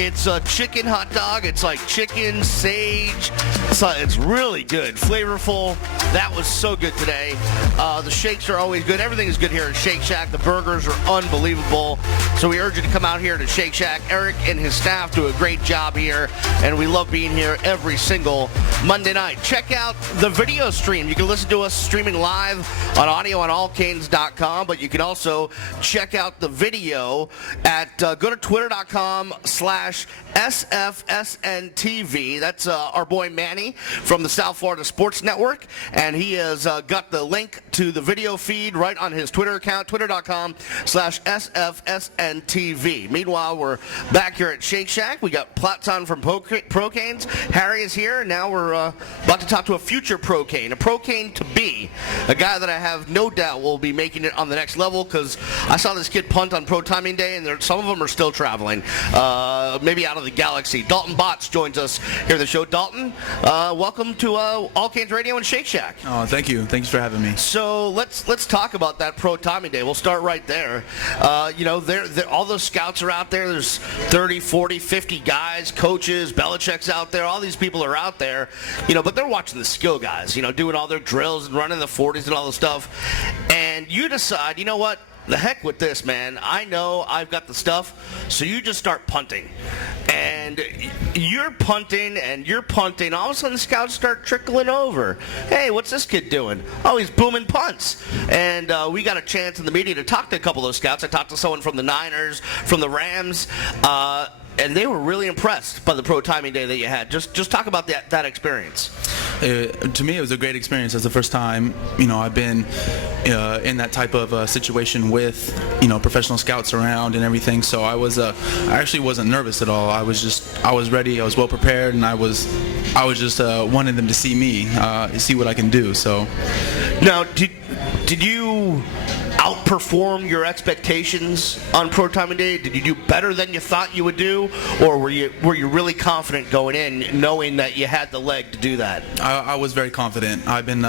It's a chicken hot dog. It's like chicken, sage. It's really good, flavorful. That was so good today. The shakes are always good. Everything is good here at Shake Shack. The burgers are unbelievable. So we urge you to come out here to Shake Shack. Eric and his staff do a great job here, and we love being here every single Monday night. Check out the video stream. You can listen to us streaming live on audio on allcanes.com, but you can also check out the video at go to twitter.com/SFSNTV. That's our boy Manny from the South Florida Sports Network, and he has got the link to the video feed right on his Twitter account, twitter.com/SFSNTV. Meanwhile, we're back here at Shake Shack. We got Platon from Pro-Canes. Harry is here, and now we're about to talk to a future Pro-Cane, a Pro-Cane to be, a guy that I have no doubt will be making it on the next level, because I saw this kid punt on Pro Timing Day, and some of them are still traveling, maybe out of the galaxy. Dalton Botts joins us here at the show. Dalton, welcome to All Canes Radio and Shake Shack. Oh, thank you. Thanks for having me. So let's talk about that Pro Timing Day. We'll start right there. All those scouts are out there. There's 30, 40, 50 guys, coaches, Belichick's out there. All these people are out there, but they're watching the skill guys, doing all their drills and running the 40s and all the stuff. And you decide, you know what? The heck with this, man. I know I've got the stuff, so you just start punting. And you're punting, and you're punting. All of a sudden, scouts start trickling over. Hey, what's this kid doing? Oh, he's booming punts. And we got a chance in the media to talk to a couple of those scouts. I talked to someone from the Niners, from the Rams, and they were really impressed by the Pro Timing Day that you had. Just talk about that experience. To me, it was a great experience. It's the first time, I've been in that type of situation with, professional scouts around and everything. So I actually wasn't nervous at all. I was ready. I was well prepared, and I was just wanting them to see me, see what I can do. So now, did you outperform your expectations on Pro Timing Day? Did you do better than you thought you would do, or were you really confident going in, knowing that you had the leg to do that? I was very confident. I've been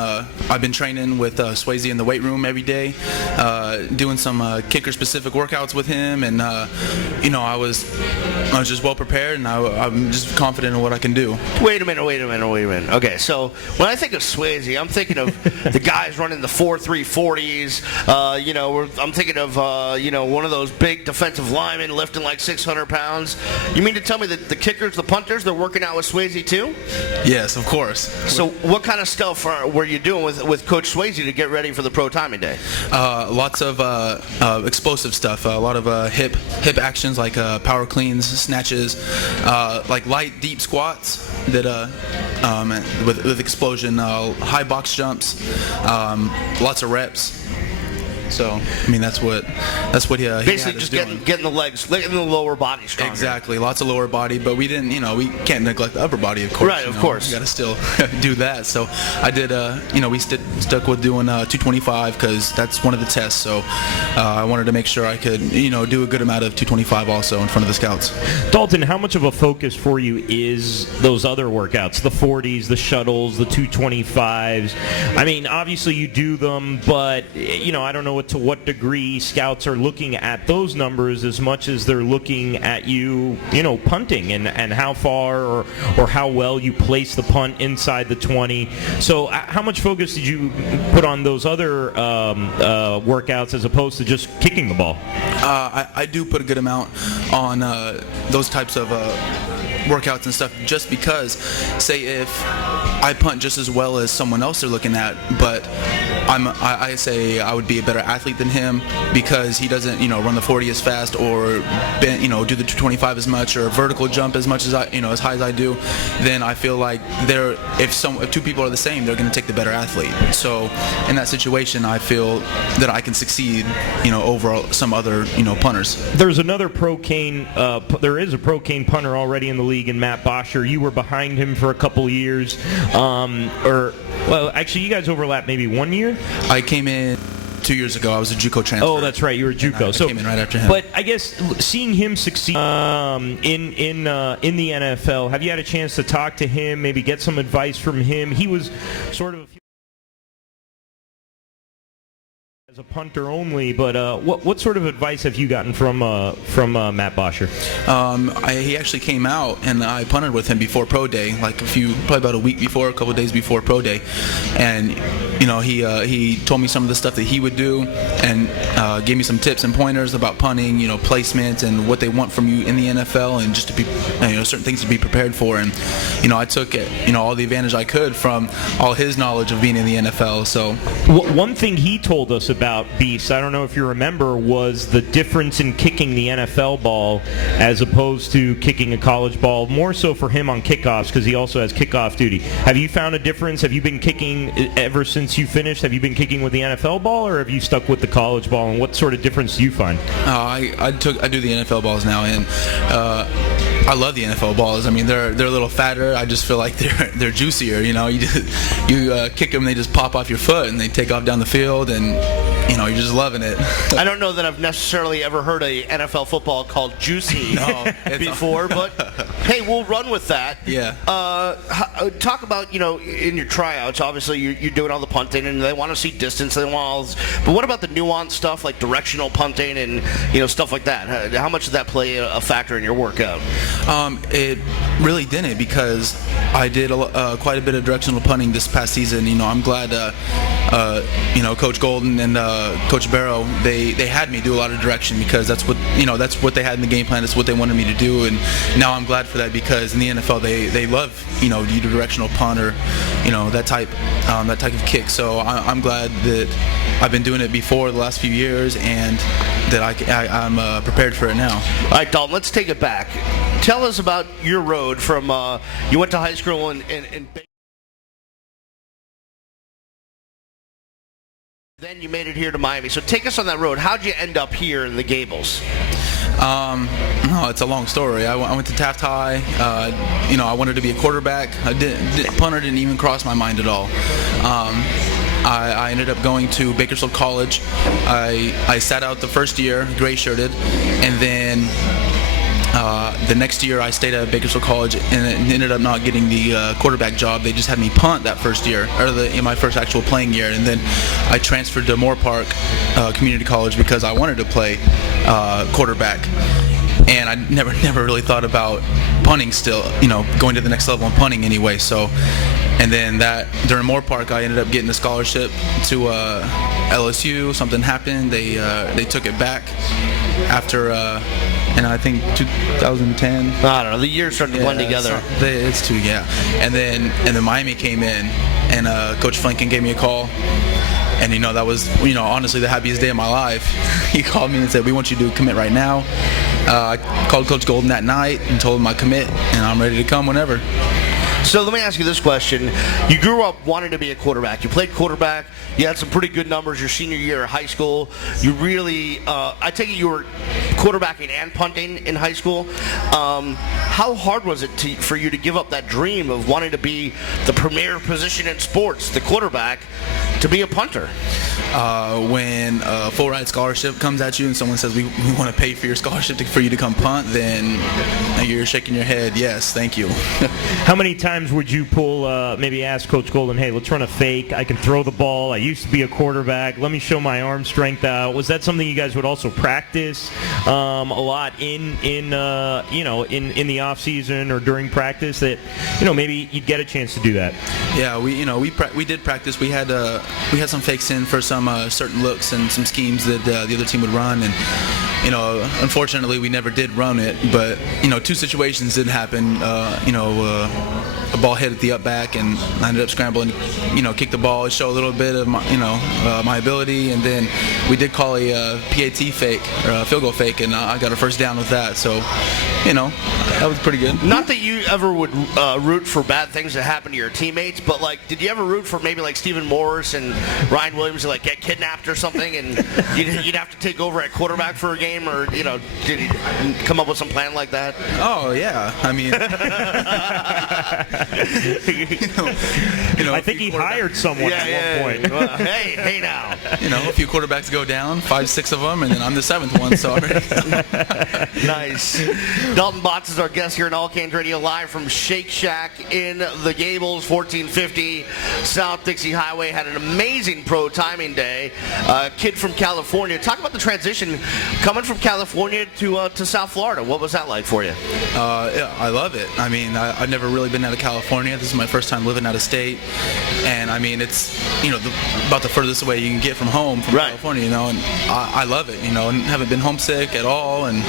training with Swayze in the weight room every day, doing some kicker specific workouts with him, and I was just well prepared, and I'm just confident in what I can do. Wait a minute. Okay, so when I think of Swayze, I'm thinking of the guys running the 4.3 40s. I'm thinking of one of those big defensive linemen lifting like 600 pounds. You mean to tell me that the kickers, the punters, they're working out with Swayze too? Yes, of course. So what kind of stuff were you doing with Coach Swayze to get ready for the Pro Timing Day? Lots of explosive stuff. A lot of hip actions like power cleans, snatches, like light, deep squats that with explosion, high box jumps, lots of reps. So, that's what he basically just getting the legs, getting the lower body stronger. Exactly, lots of lower body, but we didn't, we can't neglect the upper body, of course. Right, of course. We got to still do that. So I did, we stuck with doing 225 because that's one of the tests. So I wanted to make sure I could, do a good amount of 225 also in front of the scouts. Dalton, how much of a focus for you is those other workouts, the 40s, the shuttles, the 225s? Obviously you do them, but I don't know to what degree scouts are looking at those numbers as much as they're looking at you, punting and how far or how well you place the punt inside the 20. So how much focus did you put on those other workouts as opposed to just kicking the ball? I do put a good amount on those types of workouts and stuff, just because, say if I punt just as well as someone else they're looking at, but I say I would be a better athlete than him because he doesn't, run the 40 as fast or bend, do the 225 as much or vertical jump as much as as high as I do. Then I feel like if two people are the same, they're going to take the better athlete. So in that situation, I feel that I can succeed, over some other, punters. There's another Pro-Cane. There is a Pro-Cane punter already in the league, in Matt Bosher. You were behind him for a couple years, actually, you guys overlapped maybe 1 year. I came in 2 years ago. I was a JUCO transfer. Oh, that's right. You were a JUCO. I came in right after him. But I guess seeing him succeed in the NFL, have you had a chance to talk to him, maybe get some advice from him? He was sort of As a punter only, but what sort of advice have you gotten from Matt Bosher? He actually came out and I punted with him before pro day, like probably about a week before, a couple of days before pro day, and he told me some of the stuff that he would do and gave me some tips and pointers about punting, placement and what they want from you in the NFL and just to be certain things to be prepared for. And I took all the advantage I could from all his knowledge of being in the NFL. So one thing he told us about Beast, I don't know if you remember, was the difference in kicking the NFL ball as opposed to kicking a college ball, more so for him on kickoffs because he also has kickoff duty. Have you found a difference? Have you been kicking ever since you finished? Have you been kicking with the NFL ball or have you stuck with the college ball, and what sort of difference do you find? I do the NFL balls now, and I love the NFL balls. I mean, they're a little fatter. I just feel like they're juicier. You kick them, they just pop off your foot and they take off down the field, and you're just loving it. I don't know that I've necessarily ever heard a NFL football called juicy before, but hey, we'll run with that. Yeah. Talk about, in your tryouts, obviously you're doing all the punting and they want to see distance, they want all this, but what about the nuanced stuff like directional punting and, stuff like that? How much did that play a factor in your workout? It really didn't, because I did quite a bit of directional punting this past season. I'm glad, Coach Golden and Coach Barrow, they had me do a lot of direction because that's what they had in the game plan. That's what they wanted me to do, and now I'm glad for that because in the NFL they love you do directional punt or that type of kick. So I'm glad that I've been doing it before the last few years and that I'm prepared for it now. All right, Dalton, let's take it back. Tell us about your road from you went to high school in then you made it here to Miami. So take us on that road. How'd you end up here in the Gables? No, it's a long story. I went to Taft High. I wanted to be a quarterback. Punter didn't even cross my mind at all. I ended up going to Bakersfield College. I sat out the first year, gray-shirted, and then the next year I stayed at Bakersfield College and ended up not getting the quarterback job. They just had me punt that first year, or in my first actual playing year, and then I transferred to Moore Park Community College because I wanted to play quarterback. And I never really thought about punting still, going to the next level in punting anyway. So, and then during Moore Park, I ended up getting a scholarship to LSU. Something happened. They took it back after, and I think 2010. I don't know. The years started to blend together. It's too, yeah. And then Miami came in, and Coach Flinken gave me a call. And that was honestly the happiest day of my life. He called me and said, "We want you to commit right now." I called Coach Golden that night and told him I commit, and I'm ready to come whenever. So let me ask you this question. You grew up wanting to be a quarterback. You played quarterback. You had some pretty good numbers your senior year of high school. You really, I take it you were quarterbacking and punting in high school. How hard was it for you to give up that dream of wanting to be the premier position in sports, the quarterback, to be a punter? When a full ride scholarship comes at you and someone says we want to pay for your scholarship for you to come punt, then you're shaking your head, yes, thank you. How many times would you maybe ask Coach Golden, hey, let's run a fake, I can throw the ball, I used to be a quarterback, let me show my arm strength out? Was that something you guys would also practice a lot in the off season or during practice, that maybe you'd get a chance to do that? Yeah, we did practice. We had some fakes in for some certain looks and some schemes that the other team would run, and unfortunately we never did run it, but two situations did happen. A ball hit at the up back and I ended up scrambling to kick the ball, show a little bit of my ability, and then we did call a PAT fake or a field goal fake, and I got a first down with that, so that was pretty good. Not that you ever would root for bad things that happen to your teammates, but did you ever root for maybe Stephen Morris and Ryan Williams to get kidnapped or something, and you'd have to take over at quarterback for a game, or did you come up with some plan like that? Oh yeah, I mean, I think he hired someone at one point. Well, hey now. A few quarterbacks go down, 5, 6 of them, and then I'm the 7th one. So nice. Dalton Botts is our guest here in All Canes Radio, live from Shake Shack in the Gables, 1450 South Dixie Highway. Had an amazing pro timing day. Kid from California. Talk about the transition coming from California to South Florida. What was that like for you? Yeah, I love it. I mean, I've never really been out of California. This is my first time living out of state, and I mean, it's about the furthest away you can get from home, from California. And I love it. And haven't been homesick at all, and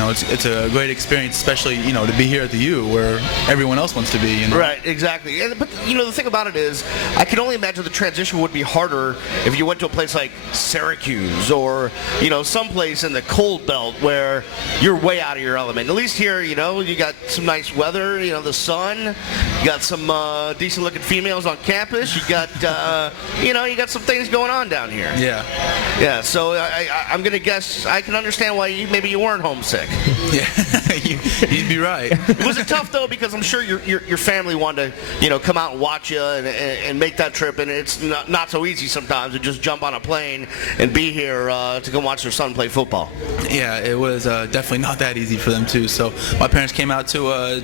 it's a great experience, especially to be here at the U where everyone else wants to be. Right, exactly. But the thing about it is, I can only imagine the transition would be harder if you went to a place like Syracuse or someplace in the cold belt where you're way out of your element. At least here, you got some nice weather, the sun, you got some decent looking females on campus, you got you got some things going on down here. Yeah. So I'm gonna guess I can understand why maybe you weren't homesick. Yeah, you'd be right. Was it tough though? Because I'm sure your family wanted to come out and watch you and make that trip, and it's not so easy sometimes to just jump on a plane and be here to go watch their son play football. Yeah, it was definitely not that easy for them too. So my parents came out to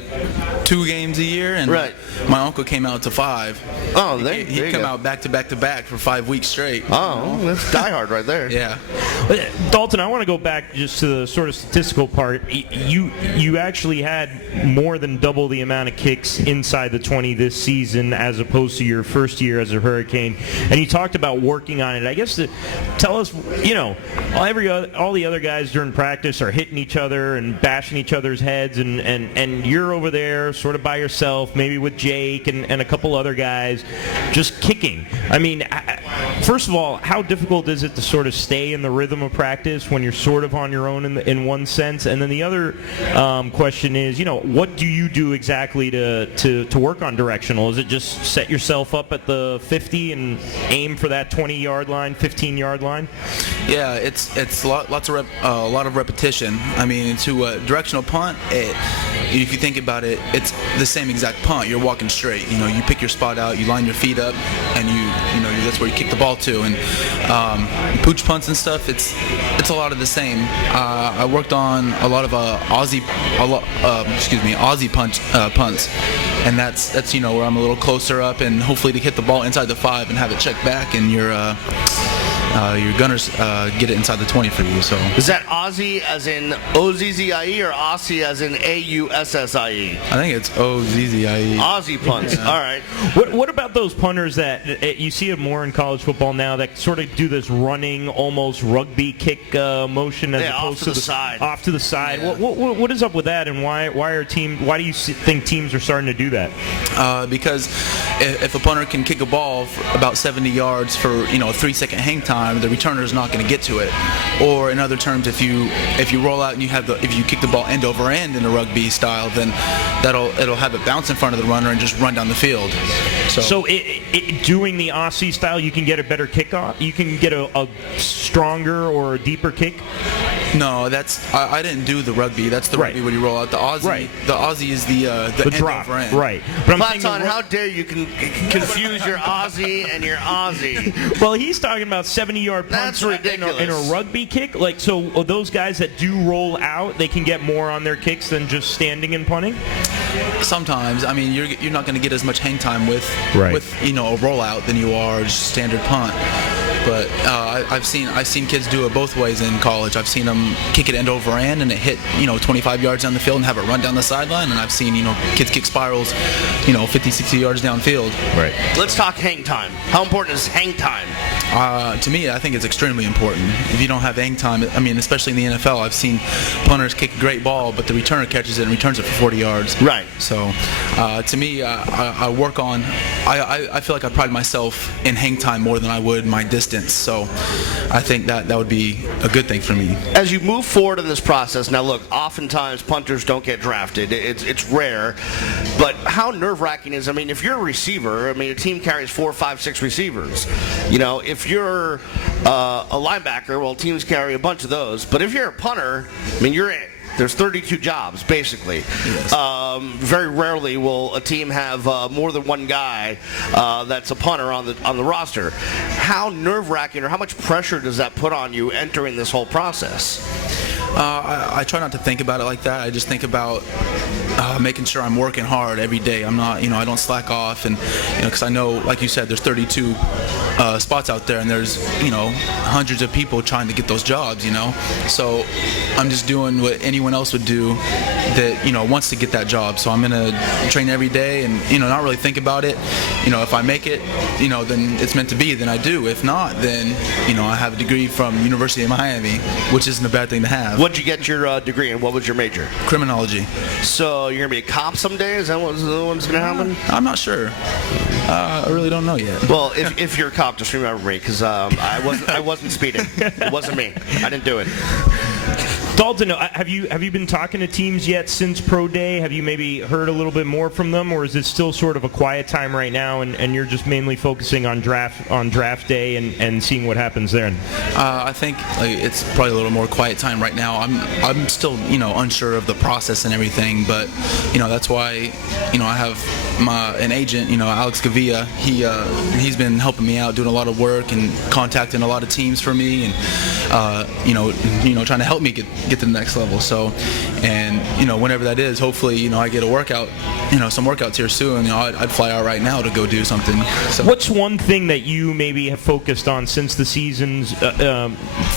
2 games a year, and my uncle came out to 5. Oh, he'd come out back to back to back for 5 weeks straight. Oh, that's diehard right there. Yeah. Dalton, I want to go back just to the sort of statistical part. You actually had more than double the amount of kicks inside the 20 this season as opposed to your first year as a Hurricane, and you talked about working on it. I guess tell us, all the other guys during practice are hitting each other and bashing each other's heads, and you're over there sort of by yourself, maybe with Jake and a couple other guys, just kicking. I mean, first of all, how difficult is it to sort of stay in the rhythm of practice when you're sort of on your own in one sense? And then the other question is, what do you do exactly to work on directional? Is it just set yourself up at the 50 and aim for that 20-yard line, 15-yard line? Yeah, it's a lot of repetition. I mean, to a directional punt, if you think about it, it's the same exact punt. You're walking straight. You pick your spot out, you line your feet up, and that's where you kick the ball to. And pooch punts and stuff, it's a lot of the same. I worked on a lot of Aussie punts, and that's where I'm a little closer up, and hopefully to hit the ball inside the 5 and have it checked back, and your gunners get it inside the 20 for you. So is that Aussie as in O-Z-Z-I-E or Aussie as in A-U-S-S-I-E? I think it's O-Z-Z-I-E. Aussie punts. Yeah. All right. What about those punters that you see it more in college football now that sort of do this running, almost rugby kick motion as opposed off to the side? Off to the side. Yeah. What is up with that, and why do you think teams are starting to do that? Because if a punter can kick a ball for about 70 yards for a 3-second hang time, the returner is not going to get to it. Or in other terms, if you roll out and if you kick the ball end over end in a rugby style, then it'll have it bounce in front of the runner and just run down the field. So doing the Aussie style, you can get a better kick off. You can get a stronger or a deeper kick. No, I didn't do the rugby. That's the rugby when you roll out. The Aussie is the end drop over end. Right. But Platon, how dare you confuse your Aussie and your Aussie? Well, he's talking about 70-yard punts. That's ridiculous. In a rugby kick. Like, so those guys that do roll out, they can get more on their kicks than just standing and punting? Sometimes. I mean, you're not going to get as much hang time with a rollout than you are just standard punt. But I've seen kids do it both ways in college. I've seen them kick it end over end and it hit 25 yards down the field and have it run down the sideline, and I've seen kids kick spirals 50, 60 yards downfield. Right. Let's talk hang time. How important is hang time? To me, I think it's extremely important. If you don't have hang time, I mean, especially in the NFL, I've seen punters kick a great ball, but the returner catches it and returns it for 40 yards. Right. So, to me, I work on. I feel like I pride myself in hang time more than I would my distance. So, I think that would be a good thing for me. As you move forward in this process, now look, oftentimes punters don't get drafted. It's rare, but how nerve-wracking is? I mean, if you're a receiver, a team carries 4, 5, 6 receivers. If you're a linebacker, well, teams carry a bunch of those. But if you're a punter, you're in. There's 32 jobs, basically. Yes. Very rarely will a team have more than one guy that's a punter on the roster. How nerve-wracking or how much pressure does that put on you entering this whole process? I try not to think about it like that. I just think about making sure I'm working hard every day. I'm not, I don't slack off, and because I know, like you said, there's 32 spots out there, and there's hundreds of people trying to get those jobs. So I'm just doing what anyone else would do that wants to get that job. So I'm gonna train every day, and not really think about it. If I make it, then it's meant to be. Then I do. If not, then I have a degree from University of Miami, which isn't a bad thing to have. What'd you get your degree in? What was your major? Criminology. So you're gonna be a cop someday? Is that what's gonna happen? I'm not sure. I really don't know yet. Well, if you're a cop, just remember me, because I wasn't speeding. It wasn't me. I didn't do it. Dalton, have you been talking to teams yet since Pro Day? Have you maybe heard a little bit more from them, or is it still sort of a quiet time right now, and you're just mainly focusing on draft day and seeing what happens there? I think it's probably a little more quiet time right now. I'm still unsure of the process and everything, but that's why I have an agent, Alex Gavia. He's been helping me out, doing a lot of work and contacting a lot of teams for me, and trying to help me get to the next level. So, and whenever that is, hopefully I get a workout, some workouts here soon. I'd fly out right now to go do something. So. What's one thing that you maybe have focused on since the season's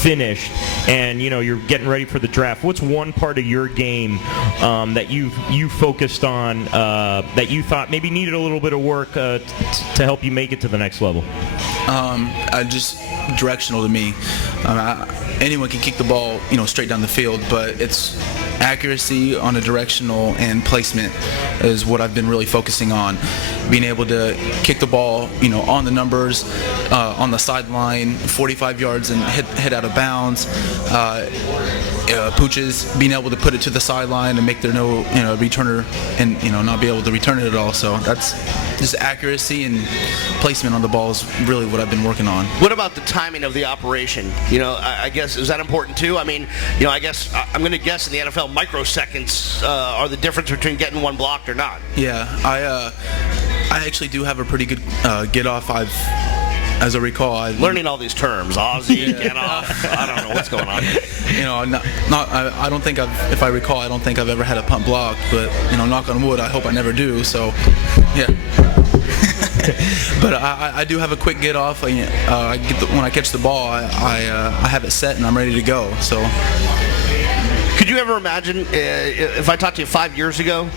finished, and you're getting ready for the draft? What's one part of your game that you focused on that you thought maybe needed a little bit of work to help you make it to the next level? Just directional to me. Anyone can kick the ball, straight down the field, but it's accuracy on a directional and placement is what I've been really focusing on. Being able to kick the ball, on the numbers, on the sideline, 45 yards and hit out of bounds. Pooches being able to put it to the sideline and make there no returner and not be able to return it at all. So that's just accuracy and placement on the ball is really what I've been working on. What about the timing of the operation? I guess, is that important too? I mean, I guess I'm going to guess in the NFL microseconds are the difference between getting one blocked or not. Yeah, I actually do have a pretty good get off. As I recall, learning all these terms, Aussie, get off. I don't know what's going on. I don't think if I recall, I don't think I've ever had a punt blocked. But knock on wood, I hope I never do. So, yeah. But I do have a quick get off. When I catch the ball, I have it set and I'm ready to go. So. Could you ever imagine if I talked to you 5 years ago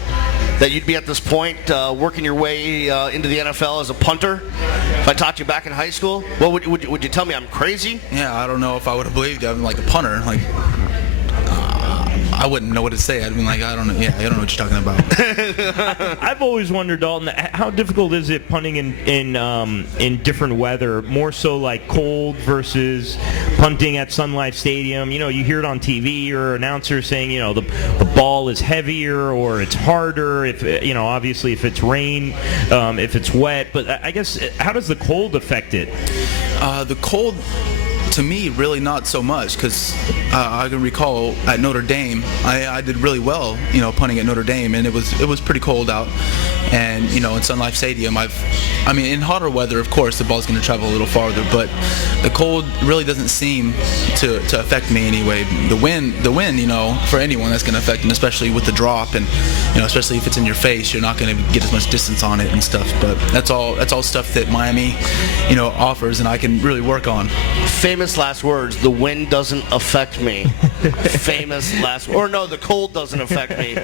that you'd be at this point working your way into the NFL as a punter? If I talked to you back in high school, well, would you tell me I'm crazy? Yeah, I don't know if I would have believed you. I'm like a punter. I wouldn't know what to say. I'd be like, I don't know. Yeah, I don't know what you're talking about. I've always wondered, Dalton, how difficult is it punting in different weather? More so like cold versus punting at Sun Life Stadium. You hear it on TV or announcers saying, the ball is heavier or it's harder. If obviously if it's rain, if it's wet. But I guess how does the cold affect it? The cold. To me, really not so much, because I can recall at Notre Dame, I did really well, punting at Notre Dame, and it was pretty cold out, and in Sun Life Stadium, in hotter weather, of course, the ball's going to travel a little farther, but the cold really doesn't seem to affect me anyway. The wind, for anyone, that's going to affect them, especially with the drop, and especially if it's in your face, you're not going to get as much distance on it and stuff. But that's all stuff that Miami, offers, and I can really work on. Famous last words. The wind doesn't affect me. Famous last. Or no, the cold doesn't affect me.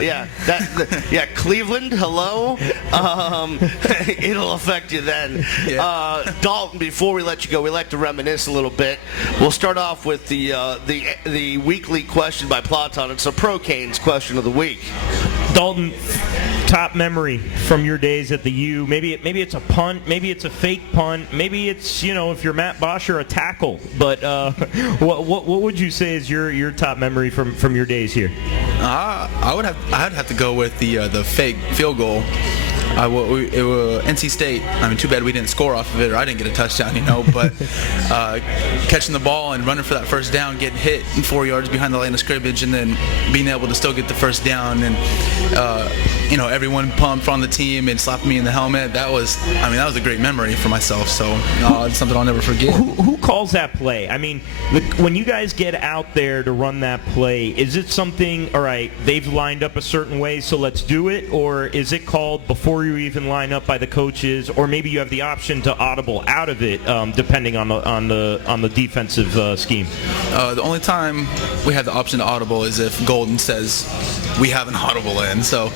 Yeah. Cleveland. Hello. It'll affect you then. Yeah. Dalton. Before we let you go, we like to reminisce a little bit. We'll start off with the weekly question by Platon. It's a Pro Canes question of the week. Dalton, top memory from your days at the U. Maybe it's a punt. Maybe it's a fake punt. Maybe it's if you're Matt Bosher, a tackle. But what would you say is your top memory from your days here? I'd have to go with the fake field goal. It was NC State. Too bad we didn't score off of it, or I didn't get a touchdown, But catching the ball and running for that first down, getting hit 4 yards behind the line of scrimmage, and then being able to still get the first down and everyone pumped on the team and slapped me in the helmet. That was a great memory for myself. So it's something I'll never forget. Who calls that play? I mean, when you guys get out there to run that play, is it something, all right, they've lined up a certain way, so let's do it? Or is it called before you even line up by the coaches? Or maybe you have the option to audible out of it, depending on the defensive scheme? The only time we have the option to audible is if Golden says we have an audible in. So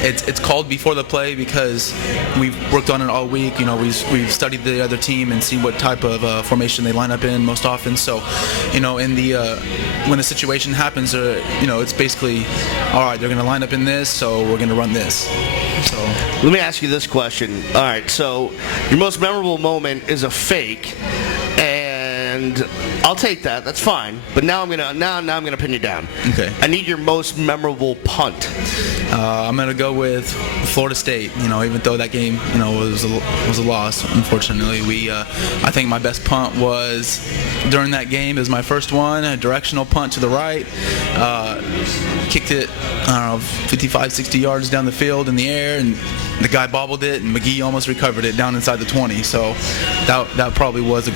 it's called before the play because we've worked on it all week. We've studied the other team and seen what type of formation they line up in most often. So, in the when the situation happens, it's basically, all right, they're going to line up in this, so we're going to run this. So let me ask you this question. All right, so your most memorable moment is a fake, and I'll take that. That's fine. But now I'm gonna pin you down. Okay. I need your most memorable punt. I'm gonna go with Florida State. Even though that game, was a loss. Unfortunately, I think my best punt was during that game. It was my first one, a directional punt to the right. Kicked it, 55, 60 yards down the field in the air, and the guy bobbled it, and McGee almost recovered it down inside the 20. So that probably was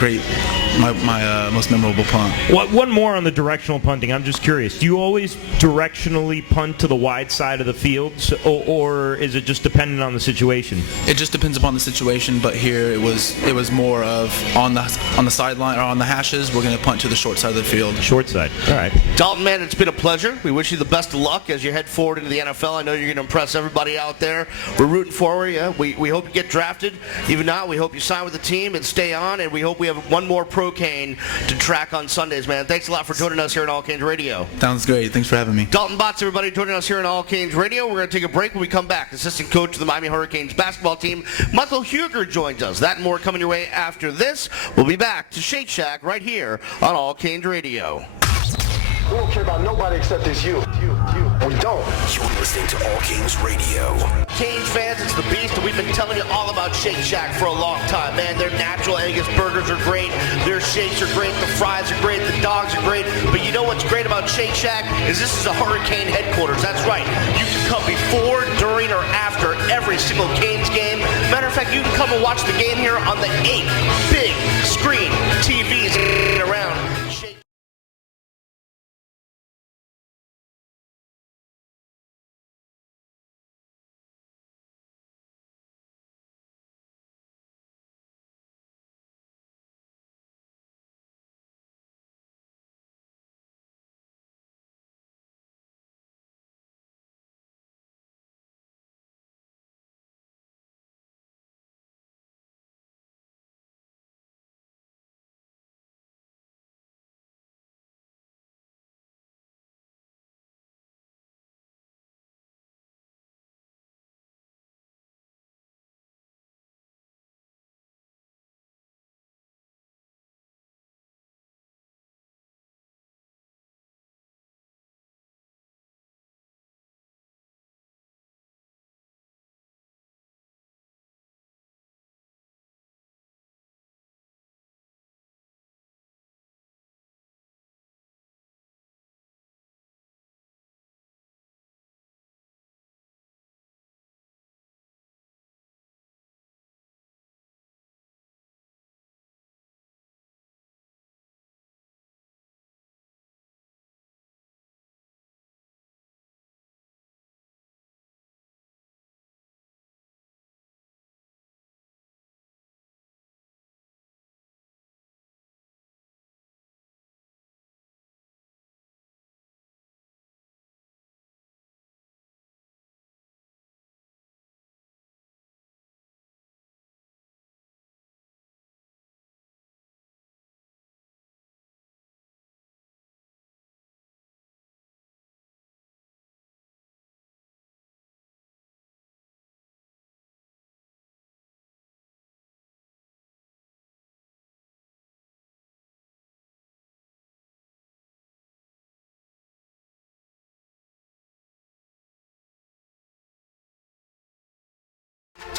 my most memorable punt. One more on the directional punting. I'm just curious. Do you always directionally punt to the wide side of the field, or is it just dependent on the situation? It just depends upon the situation. But here it was more of on the sideline or on the hashes. We're going to punt to the short side of the field. Short side. All right. Dalton, man, it's been a pleasure. We wish you the best of luck as you head forward into the NFL. I know you're going to impress everybody out there. We're rooting for you. Yeah? We hope you get drafted. Even not, we hope you sign with the team and stay on. And we hope we have one more Pro Cane to track on Sundays, man. Thanks a lot for joining us here on All Canes Radio. Sounds great. Thanks for having me. Dalton Botts, everybody, joining us here on All Canes Radio. We're going to take a break. When we come back, assistant coach of the Miami Hurricanes basketball team, Michael Huger, joins us. That and more coming your way after this. We'll be back to Shake Shack right here on All Canes Radio. We don't care about nobody except it's you. We don't. You're listening to All Canes Radio. Canes fans, it's the Beast, and we've been telling you all about Shake Shack for a long time, man. Their natural Angus burgers are great. Their shakes are great. The fries are great. The dogs are great. But you know what's great about Shake Shack is this is a Hurricane headquarters. That's right. You can come before, during, or after every single Canes game. Matter of fact, you can come and watch the game here on the 8 big screen TVs around.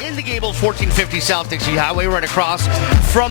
In the Gables 1450 South Dixie Highway, right across from